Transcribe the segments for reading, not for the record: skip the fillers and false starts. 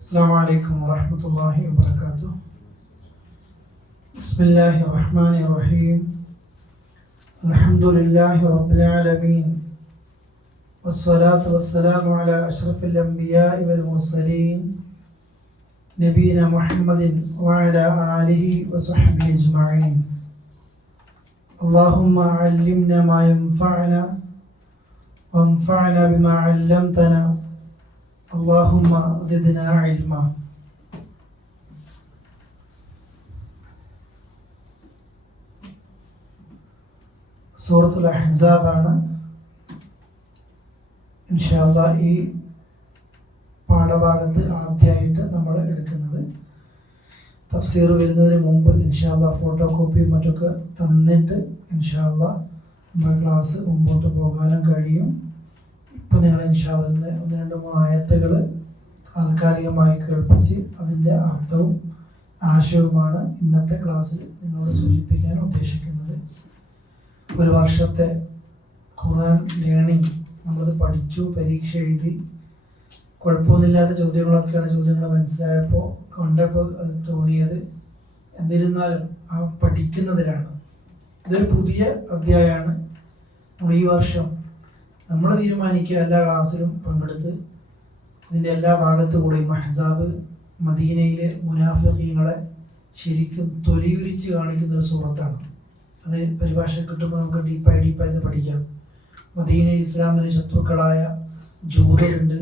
السلام عليكم ورحمة الله وبركاته. بسم الله الرحمن الرحيم. الحمد لله رب العالمين، والصلاة والسلام على أشرف الأنبياء والمرسلين نبينا محمد وعلى آله وصحبه أجمعين. اللهم علمنا ما ينفعنا وانفعنا بما علمتنا اللهم زدنا علما. സൂറത്തുൽ അഹ്സാബ് ആണ് ഇൻഷാ അല്ലാഹ് ഈ പാഠഭാഗത്ത് ആദ്യമായിട്ട് നമ്മൾ എടുക്കുന്നത്. തഫ്സീർ വരുന്നതിന് മുമ്പ് ഇൻഷാ അല്ലാഹ് ഫോട്ടോ കോപ്പിയും മറ്റൊക്കെ തന്നിട്ട് ഇൻഷാ അല്ലാഹ് നമ്മുടെ ക്ലാസ് മുമ്പോട്ട് പോകാനും കഴിയും. ഇപ്പം നിങ്ങൾ ഇൻഷാ അല്ലാഹ് 1-2-3 ആയത്തുകൾ താൽക്കാലികമായി കേൾപ്പിച്ച് അതിൻ്റെ അർത്ഥവും ആശയവുമാണ് ഇന്നത്തെ ക്ലാസ്സിൽ നിങ്ങളോട് സൂചിപ്പിക്കാൻ ഉദ്ദേശിക്കുന്നത്. ഒരു വർഷത്തെ ഖുർആൻ ലേണിംഗ് നമ്മൾ പഠിച്ചു, പരീക്ഷ എഴുതി, കുഴപ്പമൊന്നുമില്ലാത്ത ചോദ്യങ്ങളൊക്കെയാണ്. ചോദ്യങ്ങൾ മനസ്സിലായപ്പോൾ കണ്ടപ്പോൾ അത് തോന്നിയത്. എന്നിരുന്നാലും ആ പഠിക്കുന്നതിലാണ്. ഇതൊരു പുതിയ അധ്യായമാണ്. നമ്മൾ ഈ വർഷം നമ്മൾ തീരുമാനിക്കുക എല്ലാ ക്ലാസ്സിലും പങ്കെടുത്ത് ഇതിൻ്റെ എല്ലാ ഭാഗത്തുകൂടെയും അഹ്സാബ് മദീനയിലെ മുനാഫിഖീങ്ങളെ ശരിക്കും തൊലിയുരിച്ച് കാണിക്കുന്നൊരു സൂറത്താണ്. അത് പരിഭാഷ കിട്ടുമ്പോൾ നമുക്ക് ഡീപ്പായി പഠിക്കാം. മദീനയിൽ ഇസ്ലാമിന് ശത്രുക്കളായ ജൂതരുണ്ട്.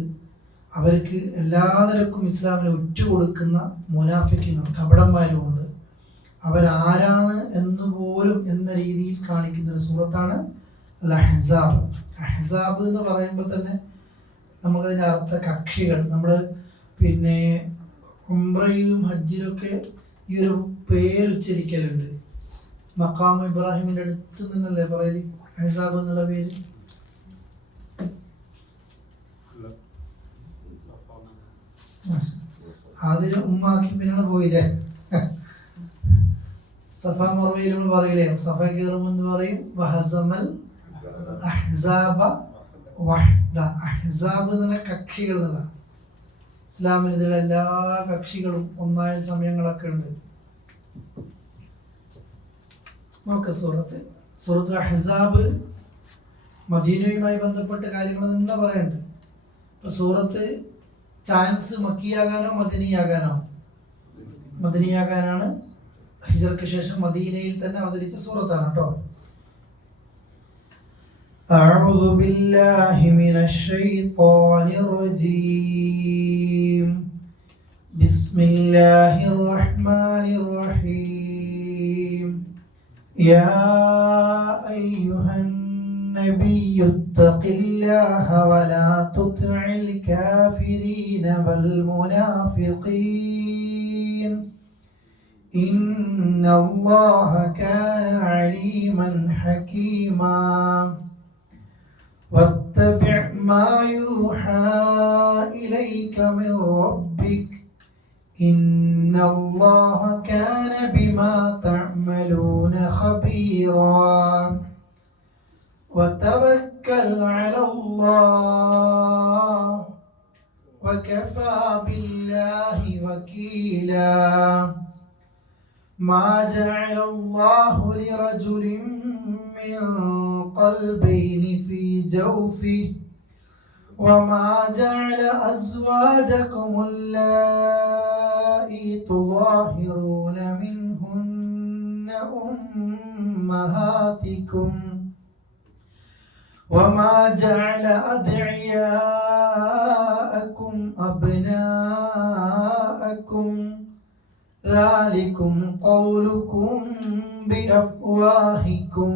അവർക്ക് എല്ലാ നിലക്കും ഇസ്ലാമിനെ ഉറ്റുകൊടുക്കുന്ന മുനാഫിഖീങ്ങൾ കപടന്മാരുമുണ്ട്. അവരാരാണ് എന്നുപോലും എന്ന രീതിയിൽ കാണിക്കുന്നൊരു സൂറത്താണ് അഹ്സാബ്. അഹ്സാബ് എന്ന് പറയുമ്പോൾ തന്നെ നമുക്കതിൻ്റെ അർത്ഥ കക്ഷികൾ. നമ്മൾ ഉംറയിലും ഹജ്ജിലൊക്കെ ഈ ഒരു പേരുച്ചരിക്കലുണ്ട്. മഖാം ഇബ്രാഹിമിൻ്റെ അടുത്ത് നിന്നല്ലേ പറയല് അഹ്സാബ് എന്നുള്ള പേര്? അതിന് ഉമ്മാക്കി പിന്നാണ് പോയില്ലേ? സഫ മർവയിൽ നമ്മൾ പറയില്ലേ, സഫ കയറുമെന്ന് പറയും വഹസമൽ അഹ്സാബ വഹ്ദ. അഹ്സാബ് എന്നുള്ള കക്ഷികൾ എന്നുള്ള. ഇസ്ലാമിൽ ഇതിലെ എല്ലാ കക്ഷികളും ഒന്നായ സമയങ്ങളൊക്കെ ഉണ്ട്. നോക്ക് സൂറത്തുൽ അഹ്സാബ് മദീനയുമായി ബന്ധപ്പെട്ട കാര്യങ്ങൾ തന്നെ പറയുന്നുണ്ട്. ഇപ്പൊ സൂറത്ത് ചാൻസ് മക്കിയാകാനോ മദനിയാകാനോ? മദനിയാകാനാണ്. ഹിജറയ്ക്ക് ശേഷം മദീനയിൽ തന്നെ അവതരിച്ച സൂറത്താണ് കേട്ടോ. أعوذ بالله من الشيطان الرجيم. بسم الله الرحمن الرحيم. يا أيها النبي اتق الله ولا تطع الكافرين والمنافقين إن الله كان عليما حكيما. واتبع ما يوحى إليك من ربك إن الله كان بما تعملون خبيرا. وتوكل على الله وكفى بالله وكيلا. ما جعل الله لرجل من قلبين في جوفه وما جعل أزواجكم اللائي تظاهرون منهن أمهاتكم وما جعل أدعياءكم أبناءكم ذلكم قولكم بأفواهكم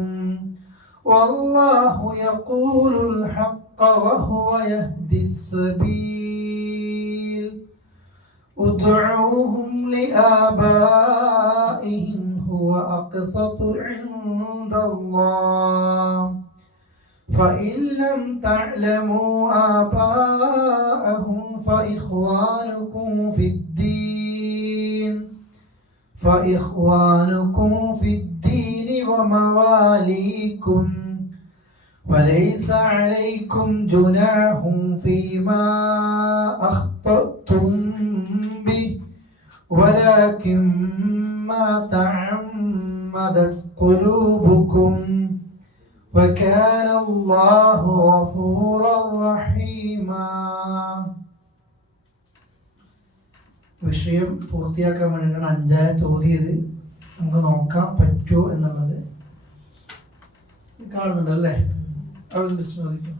والله يقول الحق وهو يهدي السبيل. ادعوهم لآبائهم هو أقسط عند الله فإن لم تعلموا آباءهم فإخوانكم في الدين ومواليكم وليس عليكم جناح فيما أخطأتم ولكن ما تعمدت قلوبكم وكان الله غفورا رحيما. വിഷയം പൂർത്തിയാക്കാൻ വേണ്ടിയിട്ടാണ് അഞ്ചായത്ത് ഓതിയത്. നമുക്ക് നോക്കാം പറ്റുമോ എന്നുള്ളത്. കാണുന്നുണ്ടല്ലേ? അവിടെ വിസ്മരിക്കും.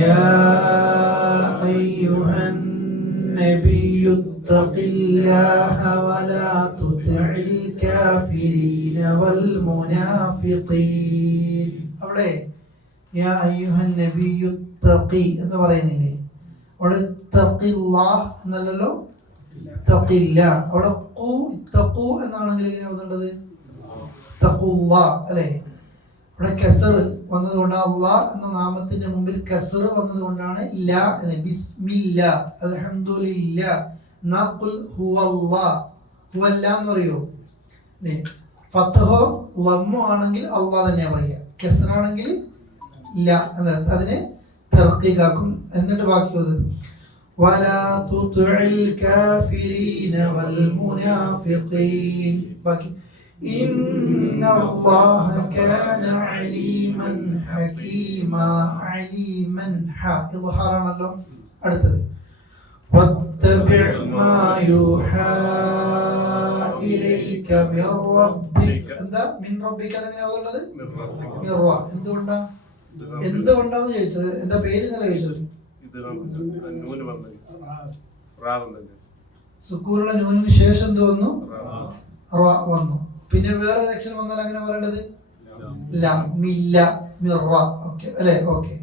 يا أيها النبي اتق الله ولا تطع الكافرين والمنافقين. അവിടെ യാ അയ്യുഹൻ നബിയ്യു തഖി എന്ന് പറയുന്നില്ലേ? അവിടെ തഖില്ലാഹ് എന്നല്ലല്ലോ, തഖില്ല. അവിടെ ഖു തഖു എന്നാണെങ്കിൽ എങ്ങനെ എഴുതേണ്ടത്? തഖുല്ലാഹ് അല്ലേ? ഇവിടെ കസർ വന്നതുകൊണ്ട് അള്ളാഹ് എന്ന നാമത്തിന്റെ മുമ്പിൽ കസർ വന്നതുകൊണ്ടാണ് ലാ എന്ന്. ബിസ്മില്ലാ അൽഹംദുലില്ലാ നഖുൽ ഹുവല്ലാഹ്. ഹുവല്ലാ എന്ന് പറയോ? ഫത്ഹോ ലമ്മോ ആണെങ്കിൽ അള്ളാഹ് തന്നെ പറയാ. കസറാണെങ്കിൽ ലാ എന്ന് അതിനെ തർക്കീകാക്കും. എന്നിട്ട് ബാക്കിയത് വലാ തുത്ഇൽ കാഫിരീന വൽ മുനാഫിഖീൻ. ബാക്കി ഇന്നല്ലാഹ കാന അലീമൻ ഹകീമാ. അലീമൻ ഹ ഇദ്ഹാറാണല്ലോ. അടുത്തത് വത്തബിഅ മാ യൂഹാ ഇലൈക മിർ റബ്ബിക. എന്താ മിൻ റബ്ബിക എങ്ങനെ ഓതുന്നത്? മിർവ. എന്തുകൊണ്ടാന്ന് ചോദിച്ചത്? എന്താ പേര് എന്നല്ല ചോദിച്ചത്. സുക്കൂറുള്ള നൂനിന് ശേഷം എന്ത് വന്നു? റ വന്നു. പിന്നെ വേറെ അക്ഷരം വന്നാൽ അങ്ങനെ പറയേണ്ടത് ല മില്ല മിറ. ഓക്കെ അല്ലേ? ഓക്കെ.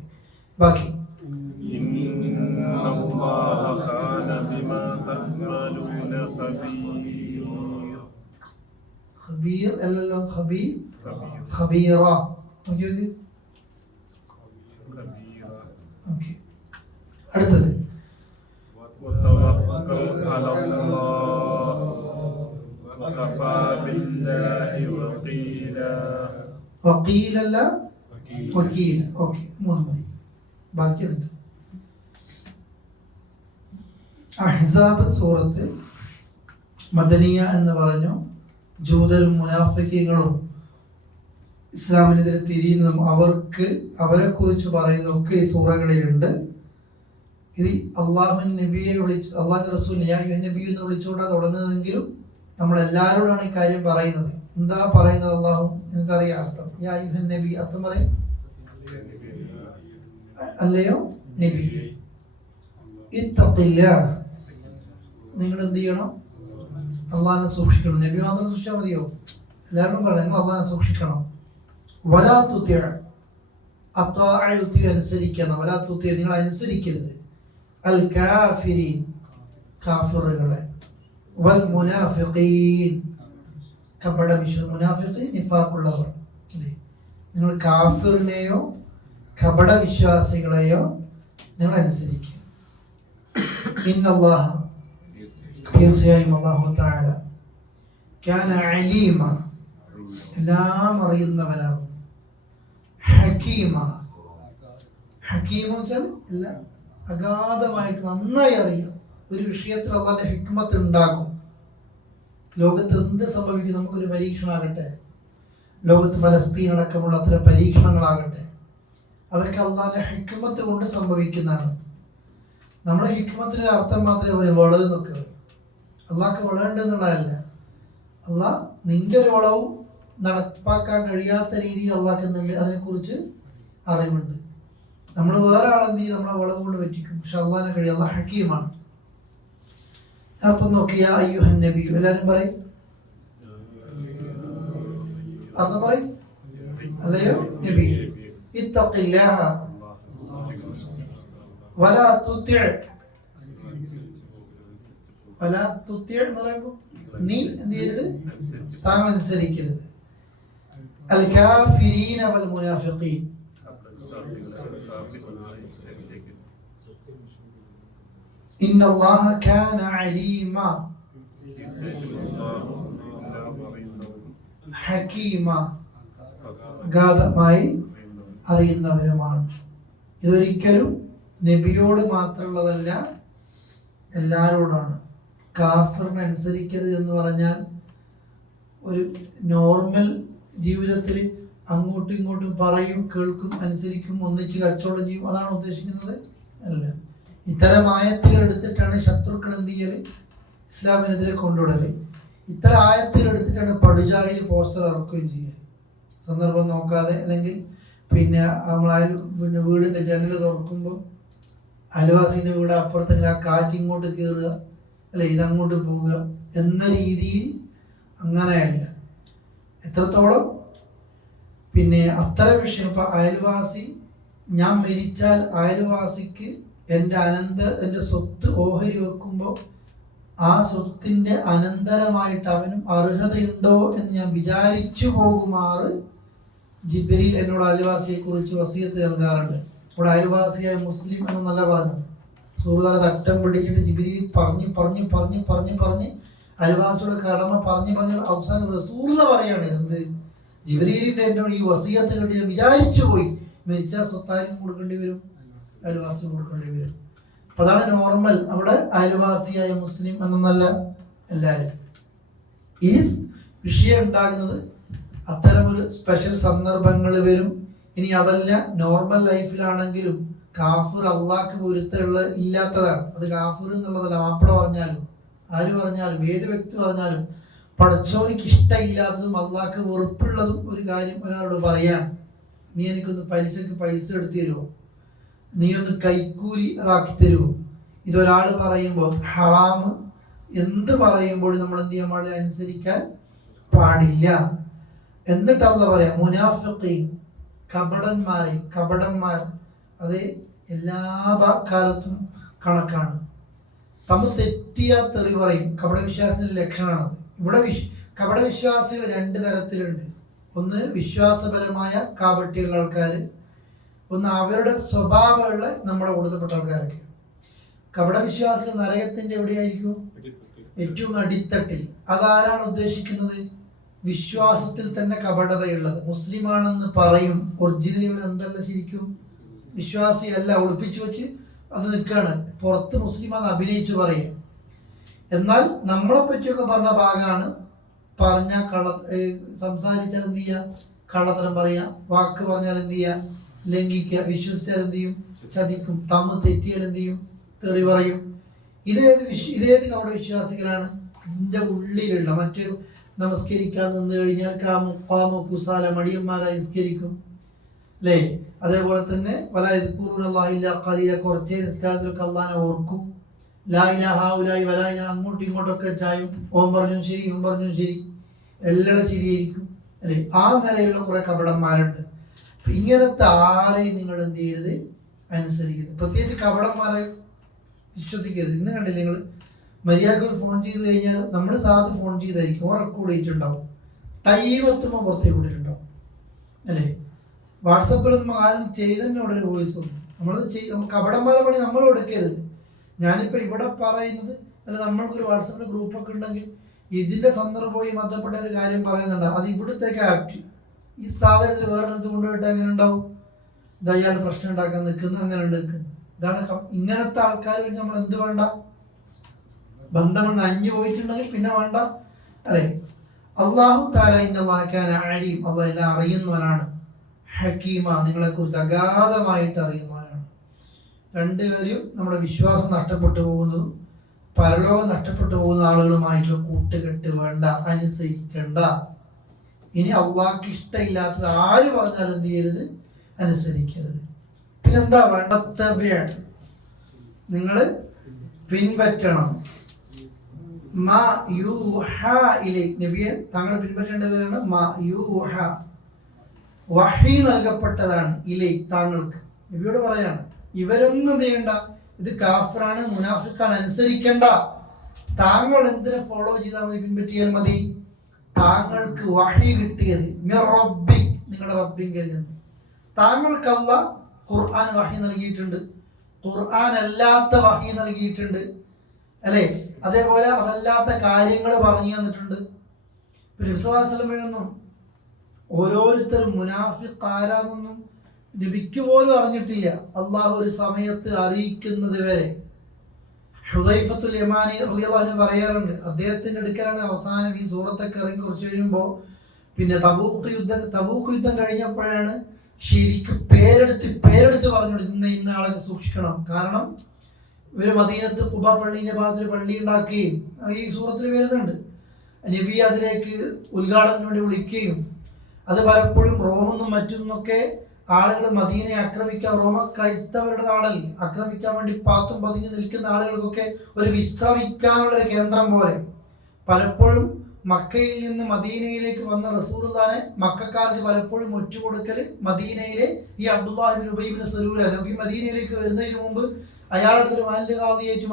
ബാക്കി ഖബീർ അല്ലല്ലോ, ഖബീർ ഖബീറ. Okay okay okay. അടുത്തത് വക്കീലല്ല വക്കീൽ. ഓക്കെ, മൂന്ന് മതി. ബാക്കി അതുണ്ട്. അഹ്സാബ് സൂറത്ത് മദനിയ എന്ന് പറഞ്ഞു. ജൂതരും മുനാഫിഖീങ്ങളും ഇസ്ലാമിനെതിരെ തിരിയുന്നതും അവരെ കുറിച്ച് പറയുന്നതൊക്കെ ഈ സൂറകളിലുണ്ട്. ഇത് അള്ളാഹുവിൻ നബിയെ അള്ളാഹുവിന്റെ റസൂൽ യാ അയ്യുഹൻ നബി എന്ന് വിളിച്ചുകൊണ്ടാണ് തുടങ്ങുന്നതെങ്കിലും നമ്മളെല്ലാവരോടാണ് ഈ കാര്യം പറയുന്നത്. എന്താ പറയുന്നത്? അള്ളാഹു നിങ്ങൾക്കറിയാം അർത്ഥം. യാ അയ്യുഹൻ നബി അർത്ഥം പറയും അല്ലയോ നബി. ഇത്തഖില്ലാഹ്, നിങ്ങൾ എന്ത് ചെയ്യണം? അള്ളാഹിനെ സൂക്ഷിക്കണം. നബി മാത്രം സൂക്ഷിച്ചാൽ മതിയോ? എല്ലാവരും പറയാം നിങ്ങൾ അള്ളാഹിനെ സൂക്ഷിക്കണം. വലാ തുതിഅ, അത്വാഅ യുതി അനുസരിക്കണം. വലാ തുതിഅ നിങ്ങൾ അനുസരിക്കരുത്. അൽ കാഫിരീൻ കാഫിറുകളെ, വൽ മുനാഫിഖീൻ കപട വിശ്വാസി. മുനാഫിഖ് നിഫാഖുള്ളവർ. നിങ്ങൾ കാഫിറിനെയോ കപട വിശ്വാസികളെയോ നിങ്ങൾ അനുസരിക്കുക. ഇന്നല്ലാഹ, തീർച്ചയായും അല്ലാഹു തആല കാന അലീമ, എല്ലാം അറിയുന്നവനാകും. ഹകീമ, ഹകീമ വെച്ചാൽ എല്ലാം അഗാധമായിട്ട് നന്നായി അറിയാം. ഒരു വിഷയത്തിൽ അള്ളാന്റെ ഹിക്മത്ത് ഉണ്ടാകും. ലോകത്ത് എന്ത് സംഭവിക്കും? നമുക്കൊരു പരീക്ഷണമാകട്ടെ, ലോകത്ത് ഫലസ്തീൻ അടക്കമുള്ള അത്തരം പരീക്ഷണങ്ങളാകട്ടെ, അതൊക്കെ അള്ളാന്റെ ഹിക്മത്ത് കൊണ്ട് സംഭവിക്കുന്നതാണ്. നമ്മുടെ ഹിക്മത്തിന്റെ അർത്ഥം മാത്രമേ ഒരു വളവെന്നൊക്കെ പറയും. അള്ളാഹ്ക്ക് വളമുണ്ടെന്നുള്ളതല്ല. അള്ളാഹ് നിന്റെ ഒരു വളവും നടപ്പാക്കാൻ കഴിയാത്ത രീതിയിൽ അള്ളാഹ്ക്ക് എന്തുണ്ട്? അതിനെക്കുറിച്ച് അറിവുണ്ട്. നമ്മൾ വേറെ ആളെന്ത് ചെയ്യും? നമ്മളെ വളവ് കൊണ്ട് പറ്റിക്കും. പക്ഷെ അള്ളാഹിനെ കഴിയും. അള്ളാഹ് ഹക്കീമാണ്. അർത്ഥം നോക്കിയ അയ്യുഹൻ നബി. എല്ലാവരും പറയും, അർത്ഥം പറയും. അല്ലയോ നബി, ഇത്തഖില്ലാഹ വലാ തുതിഅ. വലാ തുതിഅ എന്ന് പറയുമ്പോൾ നീ എന്ത് ചെയ്യരുത്? താങ്കൾ അനുസരിക്കരുത്. അൽ കാഫിരീന വൽ മുനാഫിഖീൻ. ഇന്നല്ലാഹ കാന അലീമ ഹക്കീമ, അഗാധമായി അറിയുന്നവരുമാണ്. ഇതൊരിക്കലും നബിയോട് മാത്രമുള്ളതല്ല, എല്ലാവരോടാണ്. കാഫിറിനെ അനുസരിക്കരുത് എന്ന് പറഞ്ഞാൽ ഒരു നോർമൽ ജീവിതത്തിൽ അങ്ങോട്ടും ഇങ്ങോട്ടും പറയും, കേൾക്കും, അനുസരിക്കും, ഒന്നിച്ച് കച്ചവടം ചെയ്യും, അതാണ് ഉദ്ദേശിക്കുന്നത്? അല്ല. ഇത്തരം ആയത്തുകൾ എടുത്തിട്ടാണ് ശത്രുക്കൾ എന്ത് ചെയ്യല്? ഇസ്ലാമിനെതിരെ കൊണ്ടുവിടല്. ഇത്തരം ആയത്തുകൾ എടുത്തിട്ടാണ് പടുജാഹിൽ പോസ്റ്റർ ഇറക്കുകയും ചെയ്യല്, സന്ദർഭം നോക്കാതെ. അല്ലെങ്കിൽ പിന്നെ വീടിൻ്റെ ജനൽ തുറക്കുമ്പോൾ അയൽവാസിൻ്റെ വീട് അപ്പുറത്തെങ്കിൽ ആ കാറ്റ് ഇങ്ങോട്ട് കയറുക, അല്ലെ ഇതങ്ങോട്ട് പോവുക എന്ന രീതിയിൽ. അങ്ങനെയല്ല. എത്രത്തോളം അത്തരം വിഷയം. ഇപ്പം അയൽവാസി, ഞാൻ മരിച്ചാൽ അയൽവാസിക്ക് എൻ്റെ സ്വത്ത് ഓഹരി വെക്കുമ്പോൾ ആ സ്വത്തിൻ്റെ അനന്തരമായിട്ട് അവനും അർഹതയുണ്ടോ എന്ന് ഞാൻ വിചാരിച്ചു പോകുമാറ് ജിബ്രീൽ എന്നോട് അയൽവാസിയെ കുറിച്ച് വസിയത്ത് നൽകാറുണ്ട്. ഇവിടെ അയൽവാസിയായ മുസ്ലിം എന്നല്ല പറഞ്ഞത്. സൂറത്താലെ തട്ടം പിടിച്ചിട്ട് ജിബ്രീൽ പറഞ്ഞ് അയൽവാസിയുടെ കടമ പറഞ്ഞ് അവസാനം റസൂൽ പറയാണ്. എന്ത്? ജിബ്രീലിന്റെ എന്നോട് ഈ വസിയത്ത് കണ്ട് ഞാൻ വിചാരിച്ചു പോയി, മരിച്ച സ്വത്തായാലും കൊടുക്കേണ്ടി വരും, അയൽവാസി കൊടുക്കേണ്ടി വരും. അപ്പൊ അതാണ് നോർമൽ. അവിടെ അയൽവാസിയായ മുസ്ലിം എന്നൊന്നല്ല, എല്ലാവരും. ഈ വിഷയം ഉണ്ടാകുന്നത് അത്തരമൊരു സ്പെഷ്യൽ സന്ദർഭങ്ങൾ വരും. ഇനി അതല്ല, നോർമൽ ലൈഫിലാണെങ്കിലും കാഫിർ അള്ളാഹ്ക്ക് പൊരുത്തമുള്ള ഇല്ലാത്തതാണ്. അത് കാഫിർ എന്നുള്ളതല്ല. മാപ്പിള പറഞ്ഞാലും ആര് പറഞ്ഞാലും ഏത് വ്യക്തി പറഞ്ഞാലും പടച്ചോനിക്ക് ഇഷ്ടമില്ലാത്തതും അള്ളാഹ്ക്ക് വെറുപ്പുള്ളതും ഒരു കാര്യം ഒരാളോട് പറയാണ്. നീ എനിക്കൊന്ന് പലിശക്ക് പൈസ എടുത്തു തരുമോ, നീ ഒന്ന് കൈക്കൂലി അതാക്കി തരുമോ? ഇതൊരാൾ പറയുമ്പോൾ ഹറാം എന്ത് പറയുമ്പോഴും നമ്മൾ എന്ത് ചെയ്യാൻ പാടില്ല? അനുസരിക്കാൻ പാടില്ല. എന്നിട്ട് അള്ളാഹ് പറയാം, മുനാഫിഖീൻ, കപടന്മാർ, അത് എല്ലാ കാലത്തും കണക്കാണ്. തമ്മിൽ തെറ്റിയ തെറി പറയും. കപടവിശ്വാസത്തിന്റെ ലക്ഷണമാണത്. ഇവിടെ കപടവിശ്വാസികൾ രണ്ട് തരത്തിലുണ്ട്. ഒന്ന് വിശ്വാസപരമായ കാപട്യമുള്ള ആൾക്കാർ, ഒന്ന് അവരുടെ സ്വഭാവമുള്ള നമ്മുടെ കൂട്ടത്തിൽപ്പെട്ട ആൾക്കാരൊക്കെ. കപടവിശ്വാസികൾ നരകത്തിന്റെ എവിടെയായിരിക്കും? ഏറ്റവും അടിത്തട്ടിൽ. അതാരാണ് ഉദ്ദേശിക്കുന്നത്? വിശ്വാസത്തിൽ തന്നെ കപടതയുള്ളത്. മുസ്ലിമാണെന്ന് പറയും, ഒറിജിനൽ ഇവൻ എന്തല്ല, ശരിക്കും വിശ്വാസിയല്ല, ഒളിപ്പിച്ചു വെച്ച് അത് നിൽക്കുകയാണ്, പുറത്ത് മുസ്ലിമാന്ന് അഭിനയിച്ചു പറയുക. എന്നാൽ നമ്മളെ പറ്റിയൊക്കെ പറഞ്ഞ ഭാഗമാണ്. സംസാരിച്ചാൽ എന്ത് ചെയ്യുക? കള്ളത്തരം പറയുക. വാക്ക് പറഞ്ഞാൽ എന്ത് ചെയ്യുക? ലംഘിക്കുക. വിശ്വസിച്ചാൽ എന്ത് ചെയ്യും? ചതിക്കും. തമ്മിൽ തെറ്റിയാൽ എന്ത് ചെയ്യും? തെറി പറയും. ഇതേത് കപട വിശ്വാസികളാണ്? ഇതിൻ്റെ ഉള്ളിലുള്ള മറ്റൊരു നമസ്കരിക്കാൻ നിന്ന് കഴിഞ്ഞാൽ കാമു കുസാല, മടിയന്മാരായി നിസ്കരിക്കും, അല്ലേ? അതേപോലെ തന്നെ കുറച്ചേ നിസ്കാരത്തിലൊക്കെ അള്ളാനെ ഓർക്കും. അങ്ങോട്ടും ഇങ്ങോട്ടൊക്കെ ചായും. ഓം പറഞ്ഞു ശരി, ഓം പറഞ്ഞു ശരി, എല്ലാവരും ശരിയായിരിക്കും, അല്ലേ? ആ നിലയിലുള്ള കുറെ കപടന്മാരുണ്ട്. ഇങ്ങനത്തെ ആരെയും നിങ്ങൾ എന്ത് ചെയ്യരുത്? അനുസരിക്കരുത്. പ്രത്യേകിച്ച് കപടന്മാരെ വിശ്വസിക്കരുത്. ഇന്ന് കണ്ടില്ല നിങ്ങൾ, മര്യാദക്ക് ഫോൺ ചെയ്ത് കഴിഞ്ഞാൽ നമ്മൾ സാധു ഫോൺ ചെയ്തായിരിക്കും, റെക്കോർഡ് ചെയ്തിട്ടുണ്ടാവും, ടൈം എത്തുമ്പോൾ പുറത്തേക്ക് വിട്ടിട്ടുണ്ടാവും, അല്ലേ? വാട്സപ്പിലൊന്നും ആരും ചെയ്തന്നെ ഉടനെ വോയിസ് ഒന്നും കപടന്മാരെ പണി നമ്മൾ എടുക്കരുത്. ഞാനിപ്പോൾ ഇവിടെ പറയുന്നത് അല്ല, നമ്മൾക്കൊരു വാട്സപ്പിൽ ഗ്രൂപ്പൊക്കെ ഉണ്ടെങ്കിൽ ഇതിൻ്റെ സന്ദർഭമായി ബന്ധപ്പെട്ട ഒരു കാര്യം പറയുന്നുണ്ട്, അത് ഇവിടുത്തേക്ക് ആപ്റ്റ്. ഈ സാധനത്തിൽ വേറെ അടുത്ത് കൊണ്ടുപോയിട്ട് എങ്ങനെ ഉണ്ടാവും? ഇത് അയാൾ പ്രശ്നം ഉണ്ടാക്കാൻ നിൽക്കുന്നു, അങ്ങനെ ഉണ്ട് നിൽക്കുന്നു. ഇതാണ് ഇങ്ങനത്തെ ആൾക്കാർ. നമ്മൾ എന്ത് വേണ്ട? ബന്ധമെന്ന് അഞ്ഞു പോയിട്ടുണ്ടെങ്കിൽ പിന്നെ വേണ്ട, അല്ലേ? അള്ളാഹു തആല അലീം, അള്ളാഹ് എല്ലാം അറിയുന്നവനാണ്. ഹക്കീമ, നിങ്ങളെക്കുറിച്ച് അഗാധമായിട്ട് അറിയുന്നവനാണ്. രണ്ട് കാര്യം, നമ്മുടെ വിശ്വാസം നഷ്ടപ്പെട്ടു പോകുന്നതും പരലോകം നഷ്ടപ്പെട്ടു പോകുന്ന ആളുകളുമായിട്ടുള്ള കൂട്ടുകെട്ട് വേണ്ട, അനുസരിക്കണ്ട. ഇനി അള്ളാഹ്ക്ക് ഇഷ്ടമില്ലാത്തത് ആര് പറഞ്ഞാലും എന്ത് ചെയ്യരുത്? അനുസരിക്കരുത്. പിന്നെന്താ വേണ്ട? നിങ്ങൾ പിൻപറ്റണം. മാ യൂഹ ഇലൈക്, നബിയെ താങ്കൾ പിൻപറ്റേണ്ടതാണ്. മാ യൂഹ, വഹി നൽകപ്പെട്ടതാണ്, ഇലൈക്, താങ്കൾക്ക്. നബിയോട് പറയാണ്, ഇവരൊന്നും ചെയ്യണ്ട, ഇത് കാഫിറാണ്, മുനാഫിക്കാണ്, അനുസരിക്കണ്ട. താങ്കൾ എന്തിനെ ഫോളോ ചെയ്താൽ മതി? പിൻപറ്റിയാൽ മതി. താങ്കൾക്ക് വഹി കിട്ടിയത് മിർ റബ്ബിക്, നിങ്ങളുടെ റബ്ബിങ്കിൽ നിന്ന്. താങ്കൾക്ക് അല്ലാഹ് ഖുർആൻ വഹി നൽകിയിട്ടുണ്ട്, ഖുർആൻ അല്ലാത്ത വഹി നൽകിയിട്ടുണ്ട്, അല്ലേ? അതേപോലെ അതല്ലാത്ത കാര്യങ്ങൾ പറഞ്ഞു തന്നിട്ടുണ്ട്. നബി സല്ലല്ലാഹു അലൈഹി വസല്ലമയൊന്നും ഓരോരുത്തരും മുനാഫിഖ് ആരാന്നൊന്നും നബിക്ക് പോലും അറിഞ്ഞിട്ടില്ല. അള്ളാഹു ഒരു സമയത്ത് അറിയിക്കുന്നത് വരെ. ഹുദൈഫത്തുൽ യമാനി റളിയല്ലാഹു അൻഹു പറയാറുണ്ട്, അദ്ദേഹത്തിന്റെ അടുക്കലാണ് അവസാനം ഈ സൂറത്തൊക്കെ ഇറങ്ങി കുറച്ച് കഴിയുമ്പോൾ പിന്നെ തബൂക്ക് യുദ്ധം കഴിഞ്ഞപ്പോഴാണ് ശരിക്കും പേരെടുത്ത് പറഞ്ഞു ഇന്ന ആളൊക്കെ സൂക്ഷിക്കണം. കാരണം ഇവര് മദീനത്ത് ഖുബാ പള്ളീന്റെ ഭാഗത്തൊരു പള്ളി ഉണ്ടാക്കുകയും ഈ സൂറത്തിൽ വരുന്നുണ്ട്. നബി അതിലേക്ക് ഉദ്ഘാടനത്തിന് വേണ്ടി വിളിക്കുകയും അത് പലപ്പോഴും റോമെന്നും മറ്റൊന്നൊക്കെ ആളുകൾ മദീനയെ ആക്രമിക്കാൻ, ക്രൈസ്തവരുടെ നാടല്ലേ, ആക്രമിക്കാൻ വേണ്ടി പാത്തും പതുങ്ങി നിൽക്കുന്ന ആളുകൾക്കൊക്കെ ഒരു വിശ്രമിക്കാനുള്ള ഒരു കേന്ദ്രം പോലെ പലപ്പോഴും മക്കയിൽ നിന്ന് മദീനയിലേക്ക് വന്ന റസൂലുള്ളാഹിനെ മക്കക്കാർക്ക് പലപ്പോഴും ഒറ്റുകൊടുക്കൽ മദീനയിലെ ഈ അബ്ദുല്ലാഹി ഇബ്നു ഉബൈ ഇബ്നു സലൂൽ ഈ മദീനയിലേക്ക് വരുന്നതിന് മുമ്പ് അയാളുടെ ഒരു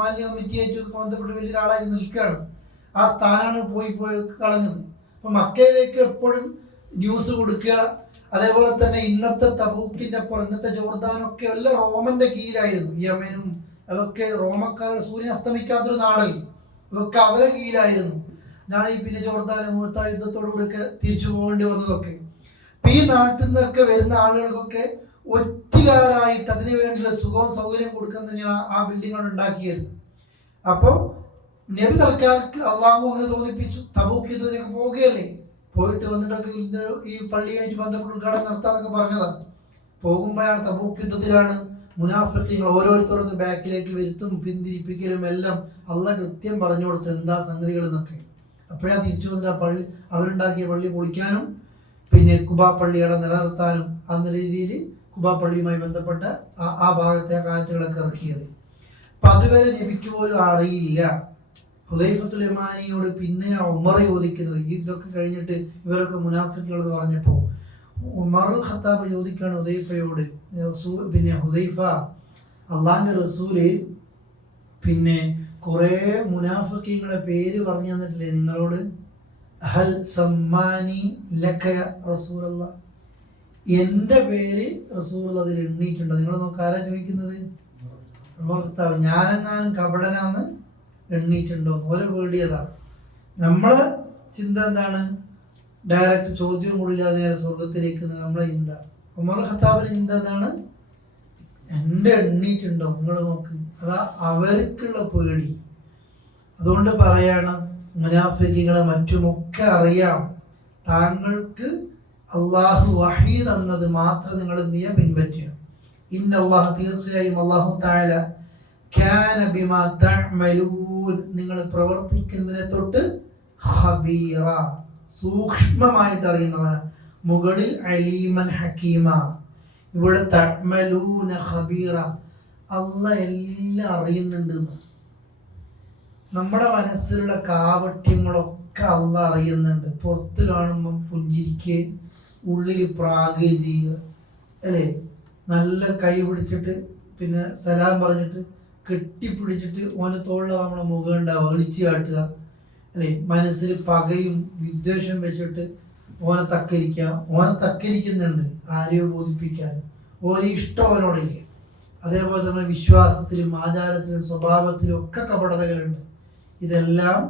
മാലിന്യ കമ്മിറ്റിയായിട്ട് ബന്ധപ്പെട്ട് വലിയൊരാളായി നിൽക്കുകയാണ്. ആ സ്ഥാനമാണ് പോയി കളഞ്ഞത്. അപ്പൊ മക്കയിലേക്ക് എപ്പോഴും ന്യൂസ് കൊടുക്കുക, അതേപോലെ തന്നെ ഇന്നത്തെ തബൂക്കിന്റെ അപ്പുറം ഇന്നത്തെ ജോർദാനൊക്കെ എല്ലാം റോമന്റെ കീഴിലായിരുന്നു. യമനും അതൊക്കെ റോമക്കാർ സൂര്യൻ അസ്തമിക്കാത്തൊരു നാടല്ലേ, അതൊക്കെ അവരെ കീഴിലായിരുന്നു. ഇതാണ് ഈ പിന്നെ ജോർദാൻ മൂത്ത യുദ്ധത്തോടുകൂടിയൊക്കെ തിരിച്ചു പോകേണ്ടി വന്നതൊക്കെ. അപ്പൊ ഈ നാട്ടിൽ നിന്നൊക്കെ വരുന്ന ആളുകൾക്കൊക്കെ ഒറ്റുകാരായിട്ട് അതിനു വേണ്ടിയുള്ള സുഖവും സൗകര്യം കൊടുക്കാൻ തന്നെയാണ് ആ ബിൽഡിങ്ങാണ് ഉണ്ടാക്കിയത്. അപ്പോൾ നബി തൽക്കാലത്ത് അള്ളാഹു അങ്ങനെ തോന്നിപ്പിച്ചു, തബൂക്ക് യുദ്ധത്തിലേക്ക് പോവുകയല്ലേ, പോയിട്ട് വന്നിട്ടൊക്കെ ഈ പള്ളിയായിട്ട് ബന്ധപ്പെട്ട് ഉദ്ഘാടനം നടത്താന്നൊക്കെ പറഞ്ഞതാണ്. പോകുമ്പോഴാണ് തബൂക്ക് യുദ്ധത്തിലാണ് മുനാഫിഖീങ്ങൾ ഓരോരുത്തരും ബാക്കിലേക്ക് വരുത്തും പിന്തിരിപ്പിക്കലും എല്ലാം അള്ളാഹ് കൃത്യം പറഞ്ഞു കൊടുത്തു എന്താ സംഗതികൾ എന്നൊക്കെ. അപ്പോഴാ തിരിച്ചു വന്നിട്ട് ആ പള്ളി അവരുണ്ടാക്കിയ പള്ളി പൊളിക്കാനും പിന്നെ കുബാ പള്ളികളെ നിലനിർത്താനും എന്ന രീതിയിൽ കുബാ പള്ളിയുമായി ബന്ധപ്പെട്ട ആ ഭാഗത്തെ കാറ്റുകളൊക്കെ ഇറക്കിയത്. അപ്പൊ അതുവരെ നബിക്ക് പോലും അറിയില്ല. ഹുദൈഫത്തുൽ യമാനിയോട് പിന്നെ ഉമർ ചോദിക്കുന്നത്, ഇതൊക്കെ കഴിഞ്ഞിട്ട് ഇവരൊക്കെ മുനാഫിഖുകൾ എന്ന് പറഞ്ഞപ്പോൾ ഉമറുൽ ഖത്താബ് ചോദിക്കുകയാണ് ഹുദൈഫയോട്, പിന്നെ ഹുദൈഫ, അള്ളാഹിന്റെ റസൂല് പിന്നെ കുറെ മുനാഫിഖീങ്ങളെ പേര് പറഞ്ഞു തന്നിട്ടില്ലേ നിങ്ങളോട്? ഹൽ സമ്മാനി ലക റസൂലുള്ളാഹ്, എൻ്റെ പേര് റസൂൽ അതിൽ എണ്ണിയിട്ടുണ്ടോ? നിങ്ങൾ നോക്കാരാ ചോദിക്കുന്നത്? ഭർത്താവ് ഞാനെങ്ങാനും കപടനാന്ന് എണ്ണിയിട്ടുണ്ടോ? ഓരോ പേടിയതാ. നമ്മളെ ചിന്ത എന്താണ്? ഡയറക്റ്റ് ചോദ്യം കൂടില്ലാതെ നേരെ സ്വർഗത്തിലേക്ക് നമ്മളെ ചിന്ത. ഉമർ ഖത്താബിന്റെ ചിന്ത എന്താണ്? എൻ്റെ എണ്ണിയിട്ടുണ്ടോ നിങ്ങൾ നോക്ക്. അതാ അവർക്കുള്ള പേടി. അതുകൊണ്ട് പറയണം, മുനാഫിഖികളെ മറ്റുമൊക്കെ അറിയാം, താങ്കൾക്ക് അള്ളാഹു വഹീ തന്നത് മാത്രം നിങ്ങൾ എന്ത് ചെയ്യുക? പിൻപറ്റുക. ഇന്നല്ലാഹു, തീർച്ചയായും അല്ലാഹു തആല കാന ബിമാ തഅമലൂൻ, നിങ്ങൾ പ്രവർത്തിക്കുന്നതിനെ തൊട്ട് ഖബീറ, സൂക്ഷ്മമായിട്ട് അറിയുന്നവനാണ്. മുകളിൽ അലീമൻ ഹക്കീമ, ഇവിടെ തഅമലൂന ഖബീറ, അല്ലാഹ് എല്ലാം അറിയുന്നുണ്ട്. നമ്മുടെ മനസ്സിലുള്ള കാപട്യങ്ങളൊക്കെ അല്ലാഹ് അറിയുന്നുണ്ട്. പുറത്ത് കാണുമ്പം പുഞ്ചിരിക്കുക, ഉള്ളിൽ പ്രാകുകയും ചെയ്യുക അല്ലേ? നല്ല കൈ പിടിച്ചിട്ട് പിന്നെ സലാം പറഞ്ഞിട്ട് കെട്ടിപ്പിടിച്ചിട്ട് ഓൻ്റെ തോളിൽ നമ്മളെ മുഖം ഉണ്ടാവുക, ഒളിച്ചു കാട്ടുക അല്ലേ? മനസ്സിൽ പകയും വിദ്വേഷം വെച്ചിട്ട് ഓനെ തക്കരിക്കുന്നുണ്ട്, ആരെയോ ബോധിപ്പിക്കാൻ. ഓരോ ഇഷ്ടം അവനോടില്ല. അതേപോലെ തന്നെ വിശ്വാസത്തിലും ആചാരത്തിലും സ്വഭാവത്തിലും ഒക്കെ കപടതകളുണ്ട്. ഇതെല്ലാം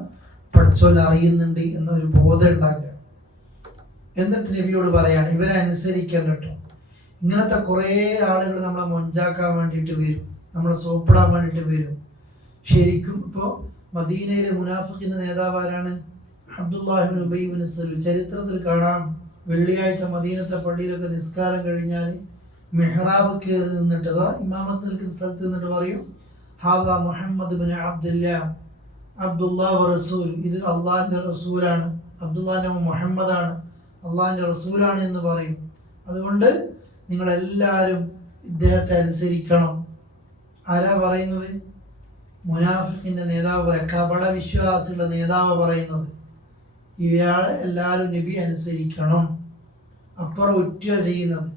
പഠിച്ചോൻ അറിയുന്നുണ്ട് എന്നൊരു ബോധം ഉണ്ടാക്കുക. എന്നിട്ട് നബിയോട് പറയാണ്, ഇവരെ അനുസരിക്കാൻ കേട്ടോ. ഇങ്ങനത്തെ കുറേ ആളുകൾ നമ്മളെ മൊഞ്ചാക്കാൻ വേണ്ടിയിട്ട് വരും, നമ്മളെ സോപ്പിടാൻ വേണ്ടിയിട്ട് വരും. ശരിക്കും ഇപ്പോൾ മദീനയിലെ മുനാഫിഖിന്റെ നേതാവ് ആരാണ്? അബ്ദുല്ലാഹി ഇബ്നു ഉബൈ ഇബ്നു സലൂൽ. ചരിത്രത്തിൽ കാണാം, വെള്ളിയാഴ്ച മദീനത്തെ പള്ളിയിലൊക്കെ നിസ്കാരം കഴിഞ്ഞാൽ മെഹ്റാബ് കയറി നിന്നിട്ട് ഇമാമത്ത് നിൽക്കുന്ന സ്ഥലത്ത് നിന്നിട്ട് പറയും, ഹാദാ മുഹമ്മദ് ഇബ്നു അബ്ദുല്ലാഹ് റസൂൽ, ഇത് അള്ളാഹിന്റെ റസൂലാണ്, അബ്ദുല്ലാഹിന്റെ മുഹമ്മദാണ്, അള്ളാഹിന്റെ റസൂലാണ് എന്ന് പറയും. അതുകൊണ്ട് നിങ്ങളെല്ലാവരും ഇദ്ദേഹത്തെ അനുസരിക്കണം. ആരാ പറയുന്നത്? മുനാഫിഖിന്റെ നേതാവ് പറയാം, കപട വിശ്വാസികളുടെ നേതാവ് പറയുന്നത്. ഇയാളെ എല്ലാവരും നബി അനുസരിക്കണം. അപ്പുറം ഒറ്റ ചെയ്യുന്നത്.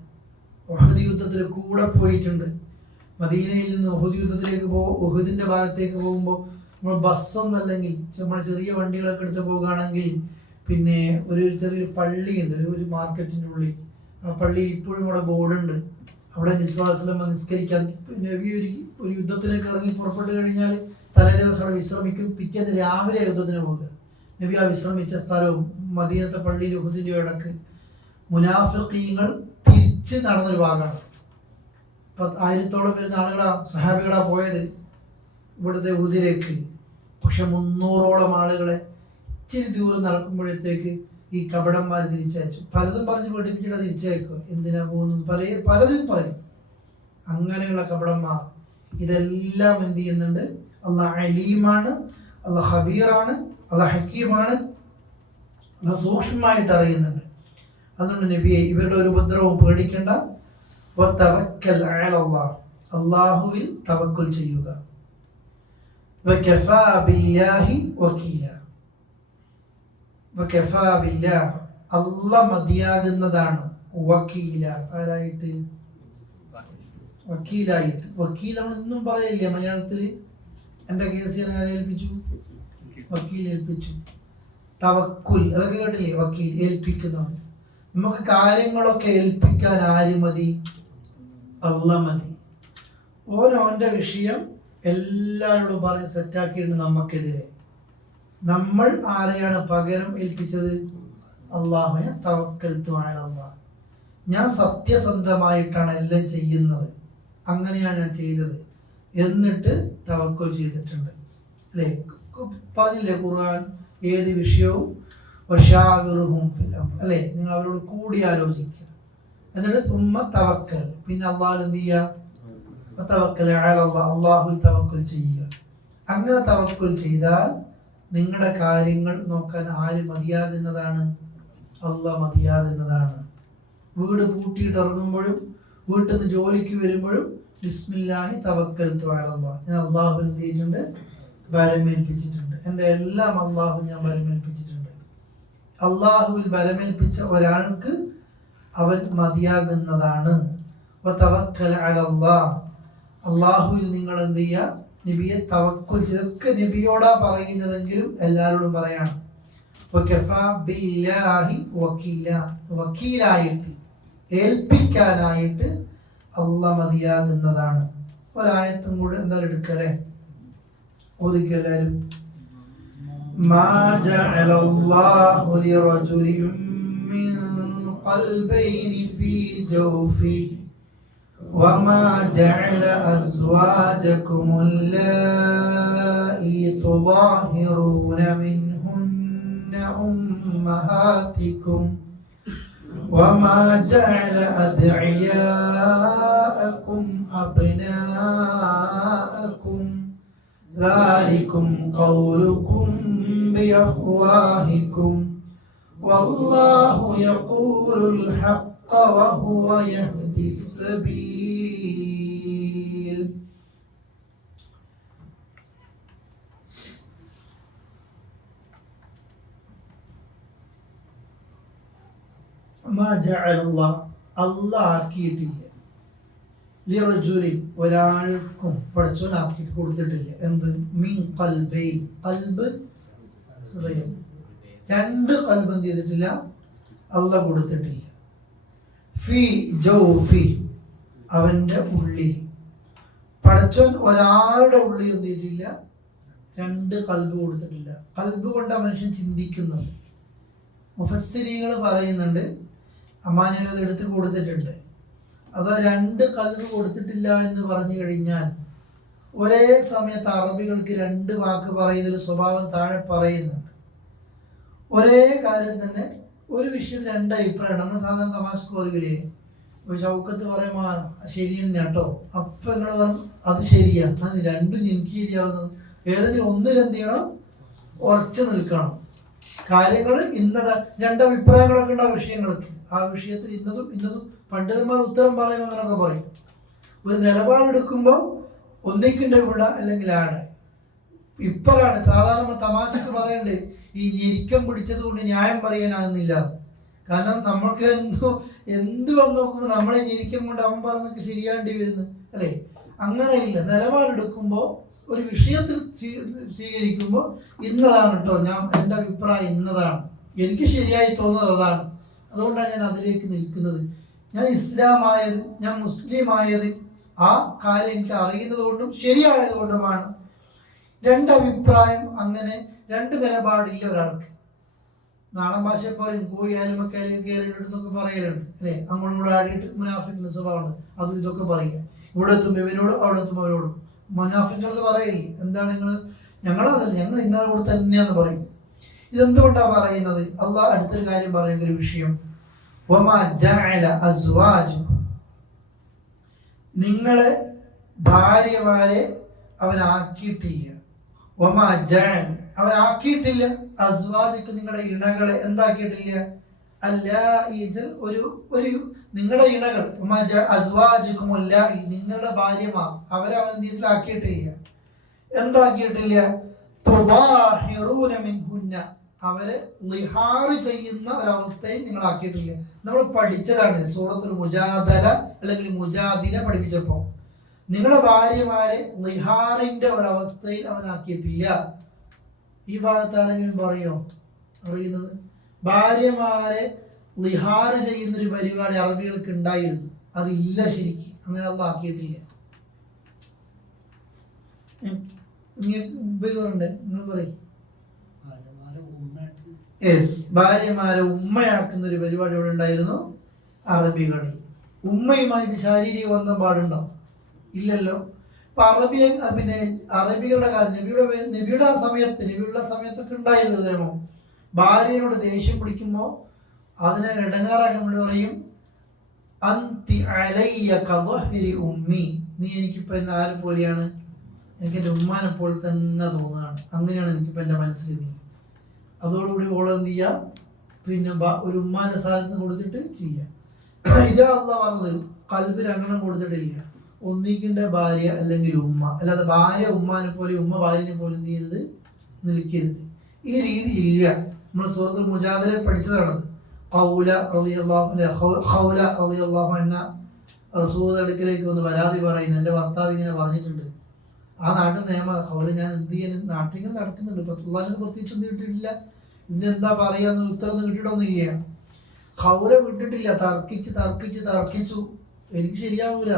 ഉഹദ് യുദ്ധത്തിൽ കൂടെ പോയിട്ടുണ്ട്. മദീനയിൽ നിന്ന് ഉഹദ് യുദ്ധത്തിലേക്ക് ഉഹദിന്റെ ഭാഗത്തേക്ക് പോകുമ്പോൾ നമ്മൾ ബസ്സൊന്നല്ലെങ്കിൽ നമ്മൾ ചെറിയ വണ്ടികളൊക്കെ എടുത്ത് പോകുകയാണെങ്കിൽ പിന്നെ ഒരു ചെറിയൊരു പള്ളിയുണ്ട്, ഒരു മാർക്കറ്റിൻ്റെ ഉള്ളിൽ. ആ പള്ളിയിൽ ഇപ്പോഴും അവിടെ ബോർഡുണ്ട്, അവിടെ നബി സല്ലല്ലാഹു അലൈഹി വസല്ലം നിസ്കരിക്കാൻ. നബി ഒരു യുദ്ധത്തിലേക്ക് ഇറങ്ങി പുറപ്പെട്ട് കഴിഞ്ഞാൽ തലേ ദിവസം അവിടെ വിശ്രമിക്കും, പിറ്റേന്ന് രാവിലെ യുദ്ധത്തിന് പോകുക. നബി ആ വിശ്രമിച്ച സ്ഥലവും മദീനത്തെ പള്ളിയിൽ ഉഹദിൻ്റെ ഇടക്ക് മുനാഫിഖീങ്ങൾ തിരിച്ച് നടന്നൊരു ഭാഗമാണ്. 1000-ഓളം വരുന്ന ആളുകളാ സഹാബികളാ പോയത് ഇവിടുത്തെ ഊതിലേക്ക്. പക്ഷെ 300-ഓളം ആളുകളെ ഇച്ചിരി ദൂരം നടക്കുമ്പോഴത്തേക്ക് ഈ കപടന്മാർ തിരിച്ചയച്ചു. പലതും പറഞ്ഞ് പഠിപ്പിച്ചിട്ട് തിരിച്ചയക്കുക, എന്തിനാ പോകുന്നു പലതും പറയും. അങ്ങനെയുള്ള കപടന്മാർ ഇതെല്ലാം എന്ത് ചെയ്യുന്നുണ്ട്? അല്ലാഹ് അലീമാണ്, അല്ലാഹ് ഖബീറാണ്, അല്ലാഹ് ഹക്കീമാണ്, അല്ലാഹ് സൂക്ഷ്മമായിട്ട് അറിയുന്നുണ്ട്. അതുകൊണ്ട് നബിയെ ഇവരുടെ ഒരു ഉപദ്രവവും പേടിക്കണ്ട. വതവക്കൽ അലല്ലാഹ്, അല്ലാഹുവിൽ തവക്കുൽ ചെയ്യുക. വകഫാ ബില്ലാഹി വകീല, വകഫാ ബില്ലാഹ്, അല്ലാഹ് മതിയാകുന്നതാണ്. വകീല, ആരായിട്ട്? വക്കീലായിട്ട്. വക്കീൽ നമ്മൾ ഇന്നും പറയില്ലേ മലയാളത്തിൽ? എൻ്റെ കേസ് ഞാൻ ഏൽപ്പിച്ചു, വക്കീൽ ഏൽപ്പിച്ചു. തവക്കുൽ, അതൊക്കെ കേട്ടില്ലേ? വക്കീൽ ഏൽപ്പിക്കുന്നവൻ. നമുക്ക് കാര്യങ്ങളൊക്കെ ഏൽപ്പിക്കാൻ ആര് മതി? അല്ലാഹ് മതി. ഓൻ്റെ വിഷയം എല്ലാവരോടും പറഞ്ഞ് സെറ്റാക്കിയിട്ട് നമുക്കെതിരെ നമ്മൾ ആരെയാണ് പകരം ഏൽപ്പിച്ചത്? അല്ലാഹുവിനെ. തവക്കൽതു അലല്ലാഹ്, ഞാൻ സത്യസന്ധമായിട്ടാണ് എല്ലാം ചെയ്യുന്നത്, അങ്ങനെയാണ് ഞാൻ ചെയ്തത് എന്നിട്ട് തവക്കുൽ ചെയ്തിട്ടുണ്ട്. അല്ലേ? പറഞ്ഞില്ലേ ഖുർആൻ ഏത് വിഷയവും വശാവിറുഹും ഫിൽ അംർ, അല്ലേ? നിങ്ങൾ അവരോട് കൂടി ആലോചിക്കുക. എന്നിട്ട് ഉമ്മ തവക്കൽ, പിന്നെ അള്ളാഹു എന്ത് ചെയ്യുക? തവക്കൽ അലല്ലാഹ്, അള്ളാഹുവിൽ തവക്കുൽ ചെയ്യുക. അങ്ങനെ തവക്കുൽ ചെയ്താൽ നിങ്ങളുടെ കാര്യങ്ങൾ നോക്കാൻ ആര് മതിയാകുന്നതാണ്? അള്ളാഹ് മതിയാകുന്നതാണ്. വീട് പൂട്ടിയിട്ട് ഇറങ്ങുമ്പോഴും വീട്ടിൽ നിന്ന് ജോലിക്ക് വരുമ്പോഴും ബിസ്മില്ലാഹി തവക്കൽതു അലല്ലാഹ്, ഞാൻ അള്ളാഹുവിൽ എന്ത് ചെയ്തിട്ടുണ്ട്? ബലമേൽപ്പിച്ചിട്ടുണ്ട്. എൻ്റെ എല്ലാം അള്ളാഹു ഞാൻ ബലമേൽപ്പിച്ചിട്ടുണ്ട്. അള്ളാഹുവിൽ ബലമേൽപ്പിച്ച ഒരാൾക്ക് അവൻ മതിയാകുന്നതാണ്. വതവക്കൽ അലല്ലാഹ്, അള്ളാഹുവിൽ നിങ്ങൾ എന്ത് ചെയ്യുക? നബിയെ തവക്കുൽ. ഇതൊക്കെ നബിയോടാ പറയുന്നതെങ്കിലും എല്ലാവരോടും പറയാണ്. വകഫാ ബില്ലാഹി വകീല, വക്കീലായിട്ട് ഏൽപ്പിക്കാനായിട്ട് അല്ലാഹ് മതിയാകുന്നതാണ്. ഒരായത്തും കൂടെ എന്തായാലും എടുക്കല്ലേ? ഓദിക്കുക എല്ലാവരും. മാ ജഅലല്ലാഹു ലിറജുലിൻ മിൻ ഖൽബൈനി ഫീ ജൗഫി വമാ ജഅല അസ്വാജകുമുൽ ലായി തുളാഹിറൂന മിൻഹുന്ന ഉമ്മഹാതികും وما جعل أدعياءكم أبناءكم ذلكم قولكم بأفواهكم والله يقول الحق وهو يهدي السبيل. അള്ളാഹ് ആക്കിയിട്ടില്ല ലിറജുലിൻ, ഒരാൾക്കും പഠിച്ചവൻ ആക്കിയിട്ട് കൊടുത്തിട്ടില്ല. എന്ത്? മിൻ ഖൽബൈൻ, ഖൽബ് ഹൃദയം, രണ്ട് ഖൽബ് എന്ത് ചെയ്തിട്ടില്ല? അള്ളാഹ് കൊടുത്തിട്ടില്ല. ഫി ജൗഫി, അവൻ്റെ ഉള്ളിൽ. പഠിച്ചവൻ ഒരാളുടെ ഉള്ളിൽ എന്ത് ചെയ്തിട്ടില്ല? രണ്ട് ഖൽബ് കൊടുത്തിട്ടില്ല. ഖൽബ് കൊണ്ടാണ് മനുഷ്യൻ ചിന്തിക്കുന്നത്. മുഫസ്സിരീങ്ങൾ പറയുന്നുണ്ട്, അമ്മാനിയത് എടുത്ത് കൊടുത്തിട്ടുണ്ട്. അത് രണ്ട് ഖൽബ് കൊടുത്തിട്ടില്ല എന്ന് പറഞ്ഞു കഴിഞ്ഞാൽ ഒരേ സമയത്ത് അറബികൾക്ക് രണ്ട് വാക്ക് പറയുന്നൊരു സ്വഭാവം താഴെ പറയുന്നുണ്ട്. ഒരേ കാര്യം തന്നെ ഒരു വിഷയത്തിൽ രണ്ട് അഭിപ്രായമാണ്. നമ്മൾ സാധാരണ തമാശക്ക് പറയൂലേ, ഷൗക്കത്ത് പറയുമ്പോൾ ശരി തന്നെ കേട്ടോ, അപ്പം നിങ്ങൾ പറഞ്ഞു അത് ശരിയാ, അത് രണ്ടും എനിക്ക് ശരിയാവുന്നത്. ഏതെങ്കിലും ഒന്നിലെന്ത് ചെയ്യണം? ഉറച്ചു നിൽക്കണം. കാര്യങ്ങൾ ഇന്നത് രണ്ട് അഭിപ്രായങ്ങളൊക്കെ ഉണ്ട് ആ വിഷയങ്ങൾക്ക്. ആ വിഷയത്തിൽ ഇന്നതും പണ്ഡിതന്മാർ ഉത്തരം പറയും, അങ്ങനെയൊക്കെ പറയും. ഒരു നിലപാടെടുക്കുമ്പോൾ ഒന്നിക്കിൻ്റെ വിട അല്ലെങ്കിൽ ആണ്. ഇപ്പോഴാണ് സാധാരണ തമാശക്ക് പറയണ്ടേ, ഈ ഞെരിക്കം പിടിച്ചത് കൊണ്ട് ന്യായം പറയാനാകുന്നില്ല. കാരണം നമ്മൾക്ക് എന്ത് വന്ന് നോക്കുമ്പോൾ നമ്മളെ ഞെരിക്കം കൊണ്ട് അവൻ പറഞ്ഞൊക്കെ ശരിയാണ്ടി വരുന്നു, അല്ലേ? അങ്ങനെയില്ല. നിലപാടെടുക്കുമ്പോൾ ഒരു വിഷയത്തിൽ സ്വീകരിക്കുമ്പോൾ ഇന്നതാണ് കേട്ടോ, ഞാൻ എൻ്റെ അഭിപ്രായം ഇന്നതാണ്, എനിക്ക് ശരിയായി തോന്നുന്നത് അതാണ്, അതുകൊണ്ടാണ് ഞാൻ അതിലേക്ക് നിൽക്കുന്നത്. ഞാൻ ഇസ്ലാമായത്, ഞാൻ മുസ്ലിം ആയത് ആ കാര്യം എനിക്ക് അറിയുന്നത് കൊണ്ടും ശരിയായത് കൊണ്ടുമാണ്. രണ്ടഭിപ്രായം, അങ്ങനെ രണ്ട് നിലപാടില്ല ഒരാൾക്ക്. നാടൻ ഭാഷയെ പറയും കോഴി ആലുമക്കാലും കയറിയിട്ടെന്നൊക്കെ പറയലുണ്ട് അല്ലേ. അങ്ങോട്ടും കൂടെ ആടിയിട്ട് മുനാഫിക്കുന്ന സ്വഭാവമാണ്. അതും ഇതൊക്കെ പറയുക. ഇവിടെ എത്തുമ്പോൾ ഇവരോടും അവിടെ എത്തുമ്പോൾ അവരോടും. മുനാഫിക്കുന്നത് പറയില്ലേ, എന്താണ് ഞങ്ങളതല്ല, ഞങ്ങൾ നിങ്ങളുടെ കൂടെ തന്നെയാന്ന് പറയും. ഇതെന്തുകൊണ്ടാണ് പറയുന്നത്? അള്ളാഹ് അടുത്തൊരു കാര്യം പറയുന്ന ഒരു വിഷയം, നിങ്ങളെ ഭാര്യമാരെ അവനാക്കിയിട്ടില്ല. അവനാക്കിയിട്ടില്ല അസ്വാജിക്ക് നിങ്ങളുടെ ഇണകളെ എന്താക്കിയിട്ടില്ല? അല്ല ഒരു നിങ്ങളുടെ ഇണകൾ അസ്വാജിക്കുമല്ല നിങ്ങളുടെ ഭാര്യമാർ അവരെ അവൻ എന്തിട്ടില്ല ആക്കിയിട്ടില്ല. എന്താക്കിയിട്ടില്ല? അവരെ ലിഹാറ് ചെയ്യുന്ന ഒരവസ്ഥയിൽ നിങ്ങൾ ആക്കിയിട്ടില്ല. നമ്മൾ പഠിച്ചതാണ് സൂറത്തുൽ മുജാദല അല്ലെങ്കിൽ മുജാദില പഠിപ്പിച്ചപ്പോ. നിങ്ങളുടെ ഭാര്യമാരെ ലിഹാറിന്റെ ഒരവസ്ഥയിൽ അവനാക്കിയിട്ടില്ല. ഈ ഭാഗത്ത് ആരെങ്കിലും പറയോ? അറിയുന്നത് ഭാര്യമാരെ ലിഹാറ് ചെയ്യുന്നൊരു പരിപാടി അറബികൾക്ക് ഉണ്ടായിരുന്നു. അതില്ല, ശരിക്കും അങ്ങനെ അത് ആക്കിയിട്ടില്ല. നിങ്ങൾ പറയും ഭാര്യമാരെ ഉമ്മയാക്കുന്ന ഒരു പരിപാടി ഇവിടെ ഉണ്ടായിരുന്നു അറബികളിൽ. ഉമ്മയുമായിട്ട് ശാരീരിക ബന്ധം പാടുണ്ടോ? ഇല്ലല്ലോ. ഇപ്പൊ അറബികളുടെ കാലം നബിയുടെ ആ സമയത്ത്, നബിയുള്ള സമയത്തൊക്കെ ഉണ്ടായിരുന്നു നിയമം. ഭാര്യയോട് ദേഷ്യം പിടിക്കുമ്പോൾ അതിനെ ഇടങ്ങാറാക്കാൻ വേണ്ടി പറയും, അന്തി അലയ്യ കദഹ്രി ഉമ്മി, നീ എനിക്കിപ്പോ എന്നെ ആരെ പോലെയാണ്? എനിക്ക് എൻ്റെ ഉമ്മാനെ പോലെ തന്നെ തോന്നുകയാണ്. അങ്ങനെയാണ് എനിക്കിപ്പോൾ എൻ്റെ മനസ്സിൽ നീ. അതോടുകൂടി ഓളെന്ത് ചെയ്യുക? പിന്നെ ഒരു ഉമ്മാന്റെ സ്ഥാനത്ത് കൊടുത്തിട്ട് ചെയ്യാം. ഇതാ അള്ളാഹ് പറഞ്ഞത്, കൽബിൽ അങ്ങനെ കൊടുത്തിട്ടില്ല. ഒന്നിക്കിൻ്റെ ഭാര്യ അല്ലെങ്കിൽ ഉമ്മ, അല്ലാതെ ഭാര്യ ഉമ്മാനെ പോലെ ഉമ്മ ഭാര്യനെ പോലെ എന്ത് ചെയ്യരുത്, നിൽക്കരുത്. ഈ രീതി ഇല്ല. നമ്മൾ സൂറത്തുൽ മുജാദല പഠിച്ചതാണത്. ഖൗല റളിയല്ലാഹു അൻഹ റസൂലുള്ളാഹിയുടെ അടുക്കലേക്ക് വന്ന് പരാതി പറയുന്നു, എൻ്റെ ഭർത്താവ് ഇങ്ങനെ പറഞ്ഞിട്ടുണ്ട്. ആ നാട്ടിൽ നിയമ ഖൗല ഞാൻ എന്ത് ചെയ്യാൻ നാട്ടിൽ ഇങ്ങനെ നടക്കുന്നുണ്ട്, പ്രത്യേകിച്ച് എന്ത് കിട്ടിയിട്ടില്ല, ഇതിനെന്താ പറയാന്ന് ഉത്തരം കിട്ടിയിട്ടൊന്നുമില്ല. ഖൗല വിട്ടിട്ടില്ല, തർക്കിച്ചു എനിക്ക് ശരിയാവൂല,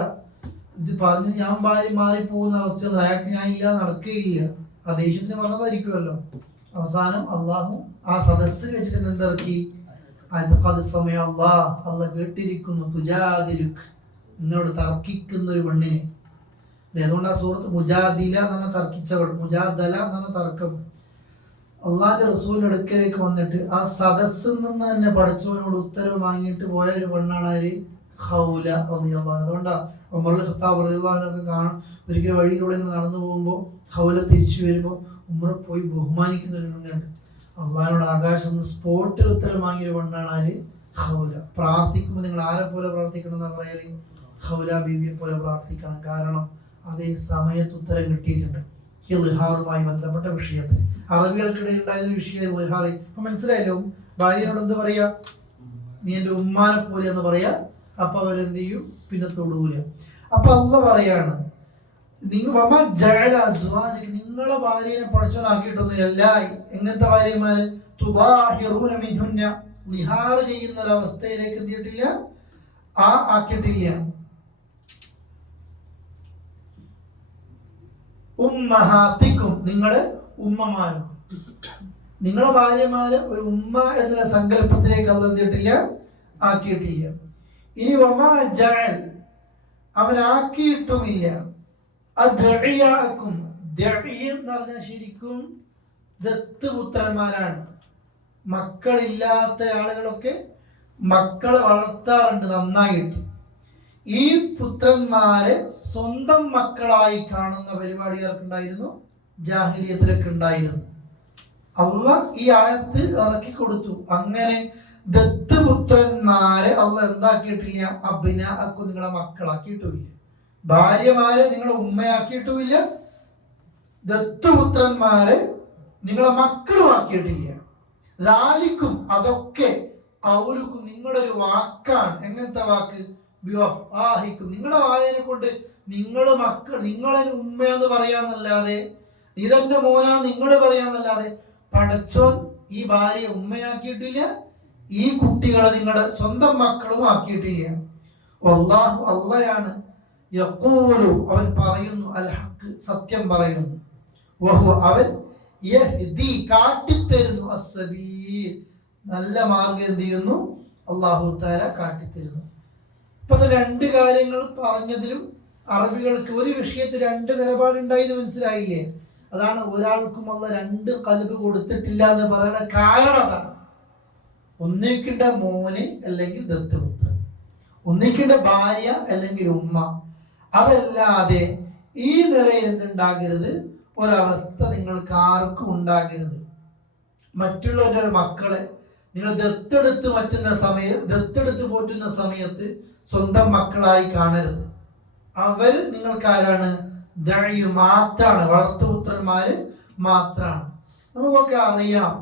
ഇത് പറഞ്ഞ് ഞാൻ ഭാര്യ മാറിപ്പോകുന്ന അവസ്ഥ അയാൾക്ക് ഞാൻ ഇല്ല, നടക്കുകയില്ല. ആ ദേഷ്യത്തിന് പറഞ്ഞതായിരിക്കുമല്ലോ. അവസാനം അള്ളാഹു ആ സദസ്സിൽ വെച്ചിട്ട് എന്തിറക്കി? സമയം അള്ളാഹ് കേട്ടിരിക്കുന്നു, തുജാദിലുക്, നിങ്ങളോട് തർക്കിക്കുന്ന ഒരു പെണ്ണിനെ. അതുകൊണ്ട് ആ സൂറത്ത് മുജാദില എന്ന് പറഞ്ഞ തർക്കിച്ചവൾ, മുജാദല എന്ന് പറഞ്ഞ തർക്കം. അള്ളാഹിന്റെ റസൂലിന്റെ അടുക്കലേക്ക് വന്നിട്ട് ആ സദസ്സിൽ നിന്ന് തന്നെ പഠിച്ചവനോട് ഉത്തരവ് വാങ്ങിയിട്ട് പോയ ഒരു പെണ്ണാണ് ആര്? ഖൗല റളിയല്ലാഹു അൻഹ. അതുകൊണ്ടാ ഉമർ ഖത്താബ് റളിയല്ലാഹു അൻഹു കാണും, ഒരിക്കലും വഴിയിലൂടെ നടന്നു പോകുമ്പോൾ ഖൗല തിരിച്ചു വരുമ്പോൾ ഉമർ പോയി ബഹുമാനിക്കുന്ന ഒരു പെണ്ണുണ്ട്. അള്ളാഹിനോട് ആകാശം സ്പോട്ടിൽ ഉത്തരം വാങ്ങിയൊരു പെണ്ണാണ് ആര്? ഖൗല. പ്രാർത്ഥിക്കുമ്പോൾ നിങ്ങൾ ആരെ പോലെ പ്രാർത്ഥിക്കണം എന്നാ പറയാറ്? ഖൗല ബീവിയെ പോലെ പ്രാർത്ഥിക്കണം. കാരണം അതേ സമയത്ത് ഉത്തരം കിട്ടിയിട്ടുണ്ട്. ഈ ലിഹാറുമായി ബന്ധപ്പെട്ട വിഷയത്തിൽ അറബികൾക്കിടയിൽ ഉണ്ടായിരുന്ന വിഷയം ലിഹാറ്. ഇപ്പൊ മനസ്സിലായല്ലോ, ഭാര്യനോട് എന്ത് പറയാ? നീ എൻ്റെ ഉമ്മാനെ പോലെ എന്ന് പറയാ. അപ്പൊ അവരെന്ത് ചെയ്യും? പിന്നെ തൊടൂല. അപ്പൊ അള്ളാഹ് പറയാണ്, നിങ്ങളെ ഭാര്യനെ പഠിച്ചോനാക്കിയിട്ടൊന്നുമില്ല. എങ്ങനത്തെ ഭാര്യമാര്? തുബാഹിറൂന മിൻഹുന്ന, ലിഹാർ ചെയ്യുന്ന ഒരവസ്ഥയിലേക്ക് എന്ത് ചെയ്തിട്ടില്ല? ആക്കിയിട്ടില്ല. ഉമ്മഹാത്തിക്കും, നിങ്ങളുടെ ഉമ്മമാരും. നിങ്ങളെ ഭാര്യമാര് ഒരു ഉമ്മ എന്നുള്ള സങ്കല്പത്തിലേക്ക് അത് എന്തിട്ടില്ല? ആക്കിയിട്ടില്ല. ഇനി വമാ ജഅൽ, അവനാക്കിയിട്ടുമില്ല. അദ്ഇയാക്കും, എന്ന് പറഞ്ഞാൽ ശരിക്കും ദത്തുപുത്രന്മാരാണ്. മക്കളില്ലാത്ത ആളുകളൊക്കെ മക്കളെ വളർത്താറുണ്ട് നന്നായിട്ട്. ഈ പുത്രന്മാരെ സ്വന്തം മക്കളായി കാണുന്ന പരിപാടി ആർക്കുണ്ടായിരുന്നു? ജാഹിലിയത്തിലൊക്കെ ഉണ്ടായിരുന്നു. അള്ളാഹ് ഈ ആയത്ത് ഇറക്കി കൊടുത്തു. അങ്ങനെ ദത്തുപുത്രന്മാരെ അള്ളാഹ് എന്താക്കിയിട്ടില്ല? അബ്നാഅക്കും, നിങ്ങളെ മക്കളാക്കിയിട്ടുമില്ല. ഭാര്യമാരെ നിങ്ങളെ ഉമ്മയാക്കിയിട്ടുമില്ല. ദത്തുപുത്രന്മാരെ നിങ്ങളെ മക്കളുമാക്കിയിട്ടില്ല. ലാലിക്കും, അതൊക്കെ ഖൗലുക്കും, നിങ്ങളുടെ ഒരു വാക്കാണ്. എങ്ങനത്തെ വാക്ക്? ബിവഫാഹിക്കും, നിങ്ങളുടെ വായനെ കൊണ്ട് നിങ്ങളെ മക്കൾ, നിങ്ങളെ ഉമ്മയെന്ന് പറയാന്നല്ലാതെ, ഇതെന്റെ മോനാ നിങ്ങൾ പറയാന്നല്ലാതെ പടച്ചോൻ ഈ ഭാര്യയെ ഉമ്മയാക്കിയിട്ടില്ല, ഈ കുട്ടികളെ നിങ്ങളുടെ സ്വന്തം മക്കളും ആക്കിയിട്ടില്ല. വല്ലാഹു, അള്ളയാണ്, യഖൂലു, അവൻ പറയുന്നു, അൽ ഹഖ്, സത്യം പറയുന്നു, വഹു, അവൻ യഹ്ദി, കാട്ടിത്തരുന്നു, അസ്സബീൽ, നല്ല മാർഗം എന്ത് ചെയ്യുന്നു? അല്ലാഹു തആല കാട്ടിത്തരുന്നു. ഇപ്പൊ രണ്ട് കാര്യങ്ങൾ പറഞ്ഞതിലും അറബികൾക്ക് ഒരു വിഷയത്തിൽ രണ്ട് നിലപാടുണ്ടായത് മനസ്സിലായില്ലേ? അതാണ് ഒരാൾക്കും അല്ലാഹ് രണ്ട് ഖൽബ് കൊടുത്തിട്ടില്ല എന്ന് പറയുന്ന കാരണം. അതാണ് ഒന്നിക്കിന്റെ മോന് അല്ലെങ്കിൽ ദത്തുപുത്രൻ, ഒന്നിക്കിന്റെ ഭാര്യ അല്ലെങ്കിൽ ഉമ്മ. അതല്ലാതെ ഈ നിലയിൽ എന്തുണ്ടാകരുത്? ഒരവസ്ഥ നിങ്ങൾക്ക് ആർക്കും ഉണ്ടാകരുത്. മറ്റുള്ളവരുടെ മക്കളെ നിങ്ങൾ ദത്തെടുത്ത് പോറ്റുന്ന സമയത്ത് സ്വന്തം മക്കളായി കാണരുത്. അവർ നിങ്ങൾക്ക് ആരാണ്? ദഅയു മാത്രാണ്, വളർത്തുപുത്രന്മാര് മാത്രാണ്. നമുക്കൊക്കെ അറിയാം,